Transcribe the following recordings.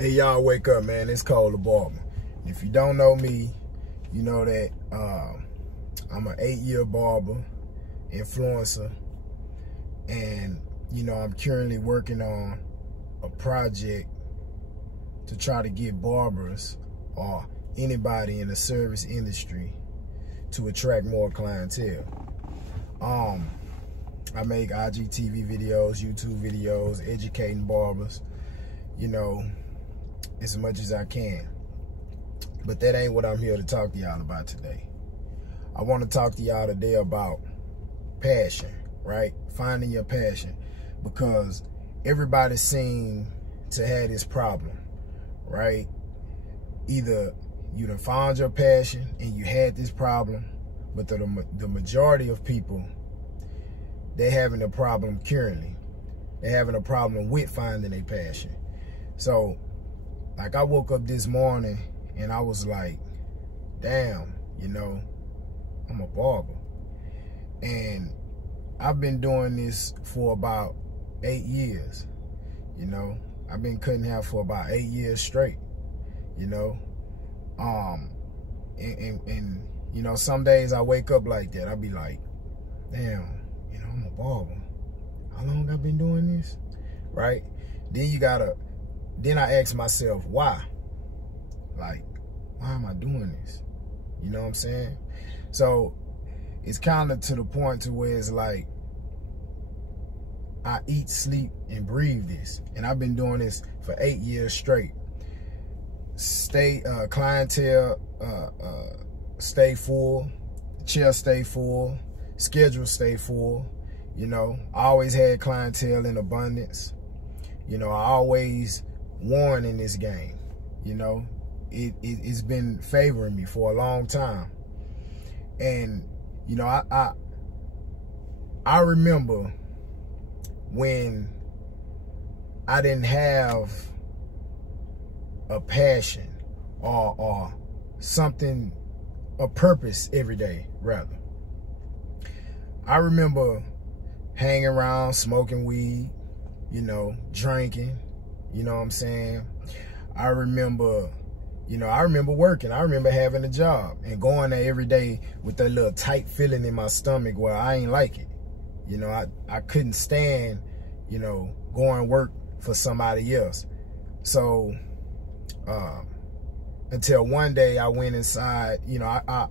Hey, y'all, wake up, man. It's called the Barber. If you don't know me, you know that I'm an 8-year barber, influencer, and, you know, I'm currently working on a project to try to get barbers or anybody in the service industry to attract more clientele. I make IGTV videos, YouTube videos, educating barbers, you know, as much as I can. But that ain't what I'm here to talk to y'all about today. I want to talk to y'all today about passion, right? Finding your passion, because everybody seems to have this problem, right? Either you done found your passion and you had this problem, but the majority of people, they're having a problem currently. They're having a problem with finding their passion. So, like, I woke up this morning and I was like, damn, you know, I'm a barber. And I've been doing this for about 8 years, you know. I've been cutting hair for about 8 years straight, you know. And you know, some days I wake up like that. I be like, damn, you know, I'm a barber. How long I been doing this, right? Then I ask myself, why? Like, why am I doing this? You know what I'm saying? So it's kind of to the point to where it's like, I eat, sleep, and breathe this. And I've been doing this for 8 years straight. Clientele stay full, chair stay full, schedule stay full. You know, I always had clientele in abundance. You know, I always won in this game. You know, it's been favoring me for a long time. And, you know, I remember when I didn't have a passion or something, a purpose every day, rather. I remember hanging around, smoking weed, you know, drinking, you know what I'm saying? I remember working. I remember having a job and going there every day with that little tight feeling in my stomach where I ain't like it. You know, I couldn't stand, you know, going work for somebody else. So, until one day I went inside, you know, I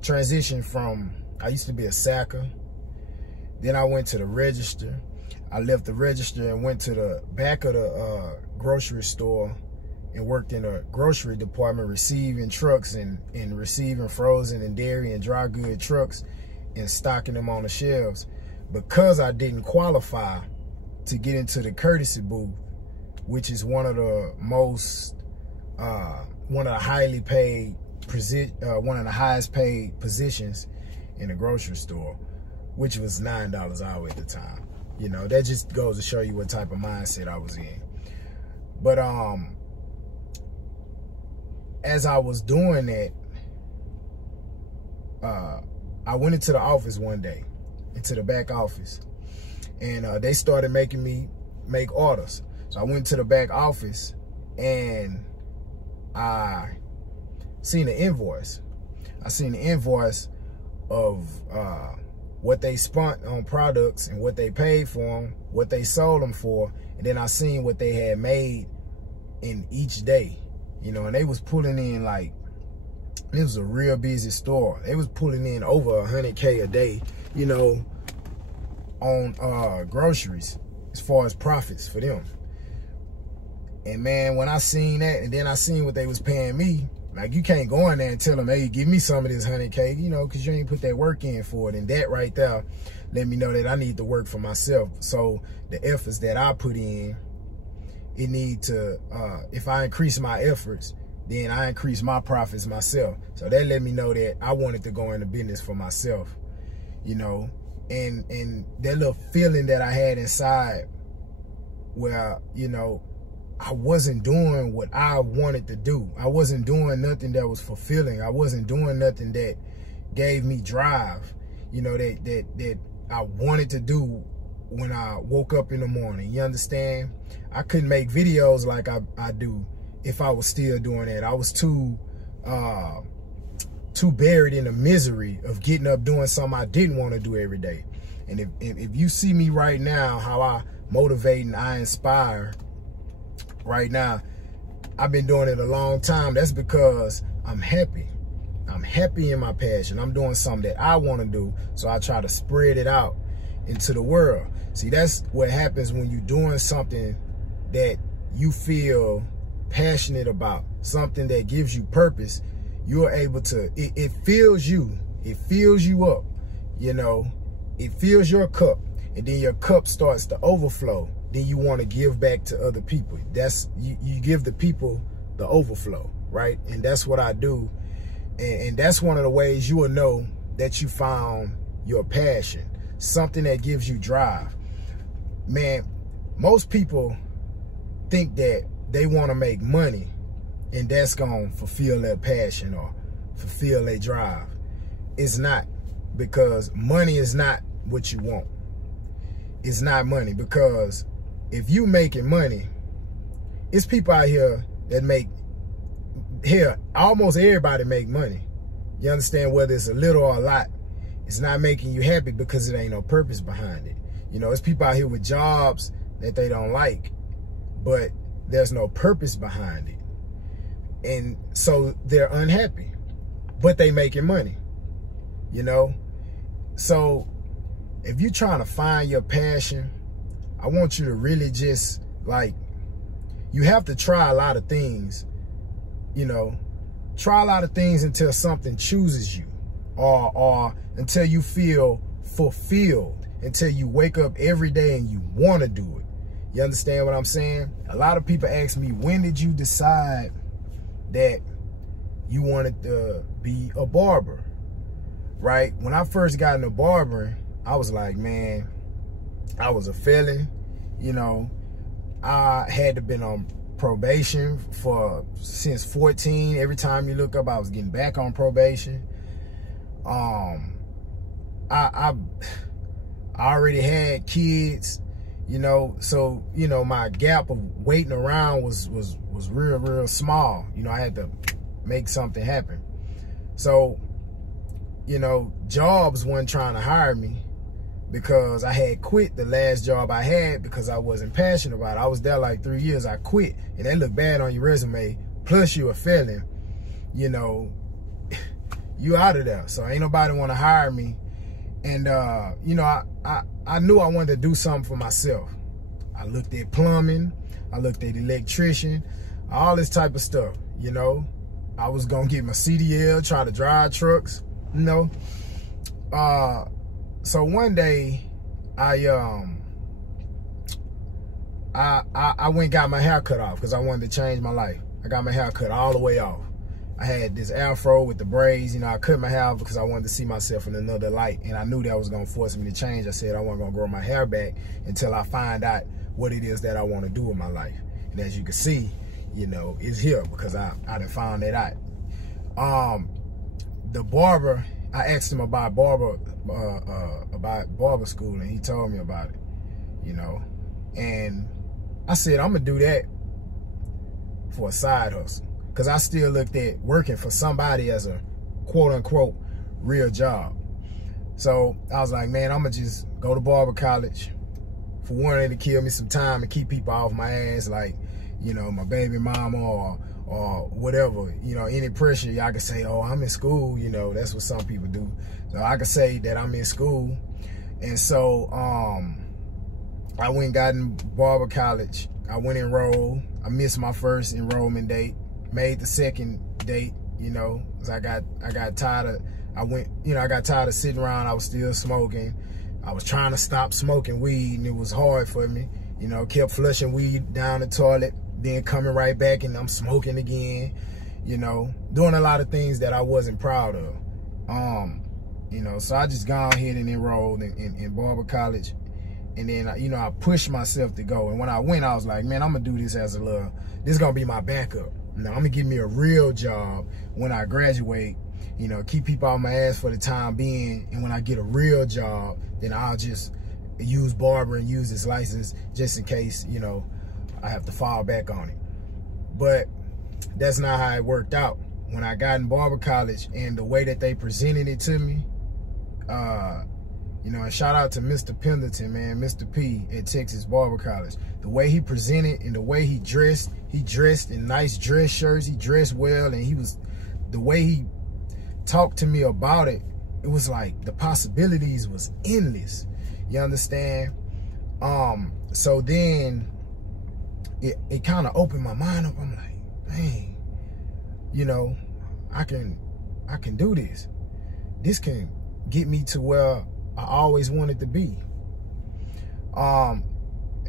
transitioned from, I used to be a sacker. Then I went to the register. I left the register and went to the back of the grocery store and worked in a grocery department, receiving trucks and receiving frozen and dairy and dry good trucks and stocking them on the shelves, because I didn't qualify to get into the courtesy booth, which is one of the highly paid, one of the highest paid positions in the grocery store, which was $9 an hour at the time. You know, that just goes to show you what type of mindset I was in. But as I was doing that, I went into the office one day, into the back office, and they started making me make orders. So I went to the back office and I seen an invoice. I seen the invoice of what they spent on products and what they paid for them, what they sold them for, and then I seen what they had made in each day. You know, and they was pulling in, like, it was a real busy store. They was pulling in over 100K a day, you know, on groceries as far as profits for them. And man, when I seen that, and then I seen what they was paying me, like, you can't go in there and tell them, hey, give me some of this 100K, you know, because you ain't put that work in for it. And that right there let me know that I need to work for myself. So the efforts that I put in, it need to, if I increase my efforts, then I increase my profits myself. So that let me know that I wanted to go into business for myself, you know. And that little feeling that I had inside where, you know, I wasn't doing what I wanted to do. I wasn't doing nothing that was fulfilling. I wasn't doing nothing that gave me drive, you know, that I wanted to do when I woke up in the morning. You understand? I couldn't make videos like I do if I was still doing that. I was too buried in the misery of getting up doing something I didn't want to do every day. And if you see me right now, how I motivate and I inspire right now, I've been doing it a long time. That's because I'm happy. I'm happy in my passion. I'm doing something that I want to do, so I try to spread it out into the world. See, that's what happens when you're doing something that you feel passionate about, something that gives you purpose. You're able to, it fills you. It fills you up, you know. It fills your cup, and then your cup starts to overflow. Then you want to give back to other people. That's, you give the people the overflow, right? And that's what I do. And that's one of the ways you will know that you found your passion, something that gives you drive. Man, most people think that they want to make money and that's going to fulfill their passion or fulfill their drive. It's not, because money is not what you want. It's not money, because if you making money, it's people out here that make, here, almost everybody make money. You understand? Whether it's a little or a lot, it's not making you happy because it ain't no purpose behind it. You know, it's people out here with jobs that they don't like, but there's no purpose behind it. And so they're unhappy, but they making money, you know? So if you're trying to find your passion, I want you to really just, like, you have to try a lot of things, you know, try a lot of things until something chooses you, or until you feel fulfilled, until you wake up every day and you want to do it. You understand what I'm saying? A lot of people ask me, when did you decide that you wanted to be a barber, right? When I first got into barbering, I was like, man, I was a felon, you know. I had to been on probation since 14. Every time you look up, I was getting back on probation. I already had kids, you know, so, you know, my gap of waiting around was real small. You know, I had to make something happen. So, you know, jobs wasn't trying to hire me because I had quit the last job I had because I wasn't passionate about it. I was there like 3 years. I quit, and that looked bad on your resume. Plus you a felon, you know, you out of there. So ain't nobody want to hire me. And, you know, I knew I wanted to do something for myself. I looked at plumbing. I looked at electrician, all this type of stuff, you know. I was going to get my CDL, try to drive trucks, you know. So one day, I went and got my hair cut off because I wanted to change my life. I got my hair cut all the way off. I had this afro with the braids. You know, I cut my hair off because I wanted to see myself in another light, and I knew that was going to force me to change. I said I wasn't going to grow my hair back until I find out what it is that I want to do with my life. And as you can see, you know, it's here because I done found that out. The barber, I asked him about barber school, and he told me about it, you know. And I said, I'm gonna do that for a side hustle, because I still looked at working for somebody as a quote unquote real job. So I was like, man, I'm gonna just go to barber college. For one, to kill me some time and keep people off my ass, like, you know, my baby mama or whatever, you know, any pressure. Y'all can say, oh, I'm in school, you know, that's what some people do. So I could say that I'm in school. And so I went and got in barber college. I went enrolled. I missed my first enrollment date, made the second date, you know, because I got tired of sitting around. I was still smoking. I was trying to stop smoking weed, and it was hard for me. You know, kept flushing weed down the toilet, then coming right back, and I'm smoking again. You know, doing a lot of things that I wasn't proud of. You know, so I just gone ahead and enrolled in barber college. And then, you know, I pushed myself to go. And when I went, I was like, man, I'm going to do this as a little, this is going to be my backup. Now, I'm going to give me a real job when I graduate, you know, keep people on my ass for the time being. And when I get a real job, then I'll just use Barber and use his license just in case, you know, I have to fall back on it. But that's not how it worked out. When I got in Barber College and the way that they presented it to me, you know, and shout out to Mr. Pendleton, man, Mr. P at Texas Barber College. The way he presented and the way he dressed in nice dress shirts, he dressed well, and the way he talked to me about it, it was like the possibilities was endless. You understand? So then it kind of opened my mind up. I'm like, dang, you know, I can do this. This can get me to where I always wanted to be. And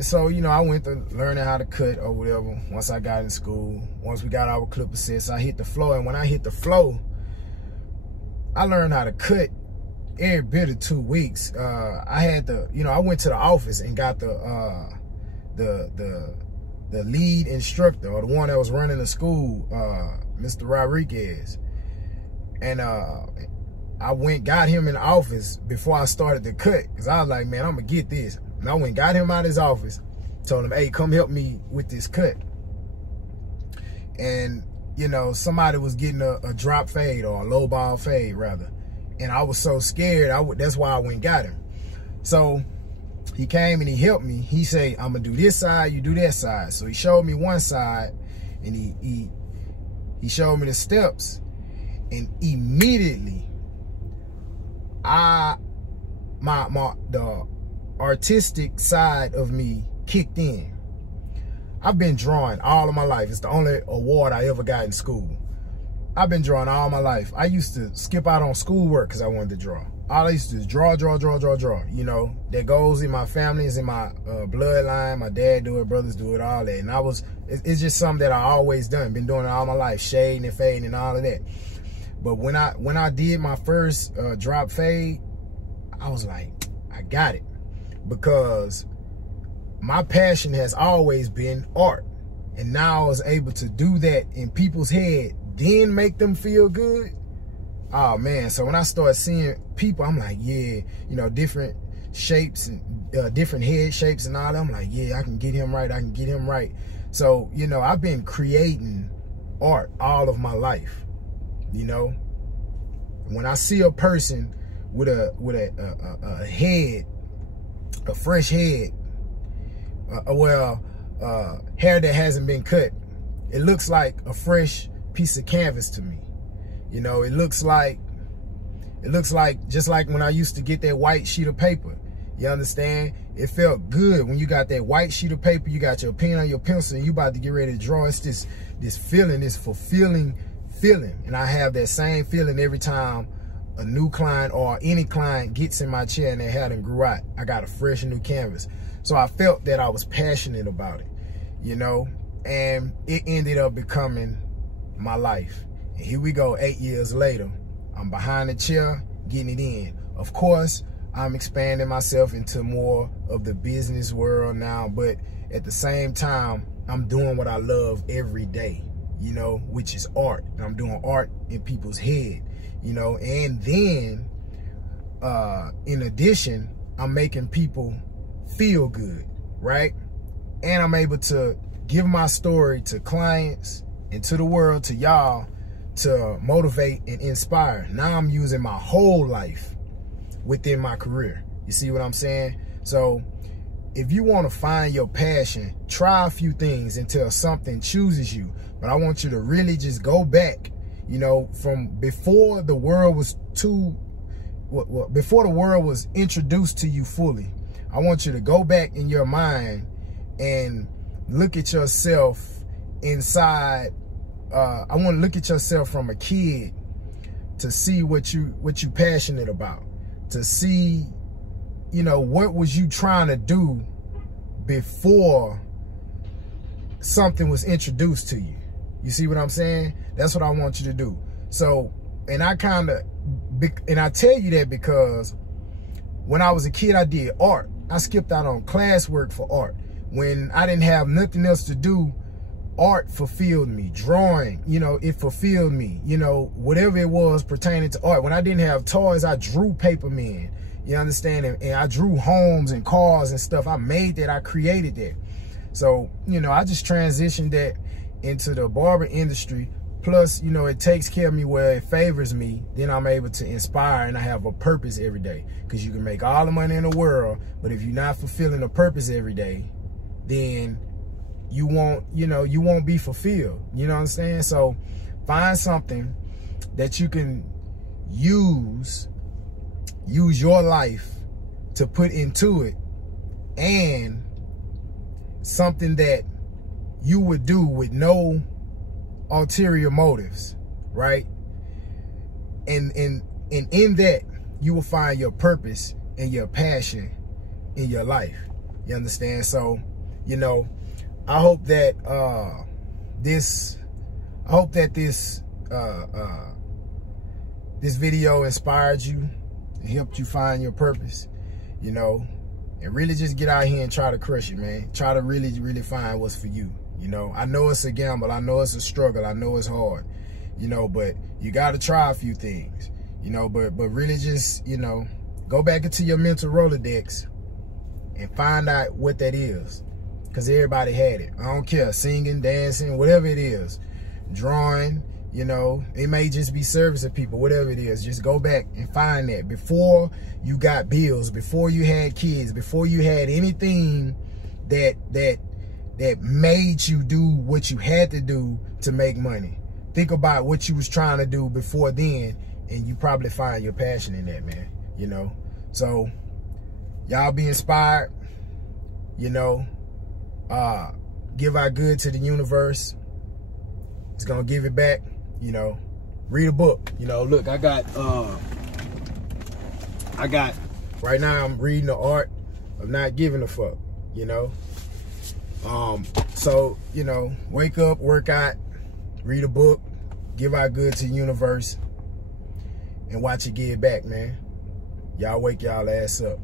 so, you know, I went to learning how to cut or whatever. Once I got in school, once we got our clipper sets, I hit the flow. And when I hit the flow, I learned how to cut every bit of 2 weeks. I had to, you know, I went to the office and got the lead instructor, or the one that was running the school, Mr. Rodriguez. And I got him in the office before I started to cut, because I was like, man, I'm gonna get this. And I went, got him out of his office, told him, hey, come help me with this cut. And, you know, somebody was getting a drop fade, or a low ball fade rather. And I was so scared, that's why I went and got him. So he came and he helped me. He said, I'm gonna do this side, you do that side. So he showed me one side, and he showed me the steps, and immediately the artistic side of me kicked in. I've been drawing all of my life. It's the only award I ever got in school. I've been drawing all my life. I used to skip out on schoolwork because I wanted to draw. All I used to do is draw. You know, that goes in my family, is in my bloodline. My dad do it, brothers do it, all that. And it's just something that I always done. Been doing it all my life, shading and fading and all of that. But when I did my first drop fade, I was like, I got it. Because my passion has always been art. And now I was able to do that in people's head, then make them feel good. Oh man, so when I started seeing people, I'm like, yeah, you know, different shapes and different head shapes and all that. I'm like, yeah, I can get him right, I can get him right. So, you know, I've been creating art all of my life. You know, when I see a person with a head, a fresh head, hair that hasn't been cut, it looks like a fresh piece of canvas to me. You know, it looks like just like when I used to get that white sheet of paper. You understand? It felt good when you got that white sheet of paper, you got your pen or your pencil, and you about to get ready to draw. It's this feeling, this fulfilling feeling. And I have that same feeling every time a new client or any client gets in my chair and their hair done grew out. I got a fresh new canvas. So I felt that I was passionate about it, you know, and it ended up becoming my life. And here we go, 8 years later, I'm behind the chair, getting it in. Of course, I'm expanding myself into more of the business world now, but at the same time, I'm doing what I love every day, you know, which is art. And I'm doing art in people's head, you know, and then in addition, I'm making people feel good, right? And I'm able to give my story to clients and to the world, to y'all, to motivate and inspire. Now I'm using my whole life within my career. You see what I'm saying? So if you want to find your passion, try a few things until something chooses you. But I want you to really just go back, you know, from before the world was before the world was introduced to you fully. I want you to go back in your mind and look at yourself inside. I want to look at yourself from a kid to see what you passionate about, to see, you know, what was you trying to do before something was introduced to you. You see what I'm saying? That's what I want you to do. So, and I tell you that because when I was a kid, I did art. I skipped out on classwork for art. When I didn't have nothing else to do, art fulfilled me. Drawing, you know, it fulfilled me. You know, whatever it was pertaining to art. When I didn't have toys, I drew paper men. You understand? And I drew homes and cars and stuff. I made that. I created that. So, you know, I just transitioned that into the barber industry. Plus, you know, it takes care of me where it favors me. Then I'm able to inspire, and I have a purpose every day. Because you can make all the money in the world, but if you're not fulfilling a purpose every day, then you won't, you know, you won't be fulfilled. You know what I'm saying? So find something that you can use your life to put into it, and something that you would do with no ulterior motives, right? And in that, you will find your purpose and your passion in your life. You understand? So, you know, I hope that this video inspired you and helped you find your purpose, you know, and really just get out here and try to crush it, man. Try to really find what's for you. You know, I know it's a gamble. I know it's a struggle. I know it's hard, you know, but you got to try a few things, you know, but really just, you know, go back into your mental Rolodex and find out what that is, because everybody had it. I don't care, singing, dancing, whatever it is, drawing, you know, it may just be service to people, whatever it is. Just go back and find that before you got bills, before you had kids, before you had anything that made you do what you had to do to make money. Think about what you was trying to do before then, and you probably find your passion in that, man, you know. So y'all be inspired, you know. Give our good to the universe. It's gonna give it back, you know. Read a book, you know. Look, I got right now I'm reading The Art of Not Giving a Fuck, you know. So, you know, wake up, work out, read a book, give our good to the universe, and watch it give back, man. Y'all wake y'all ass up.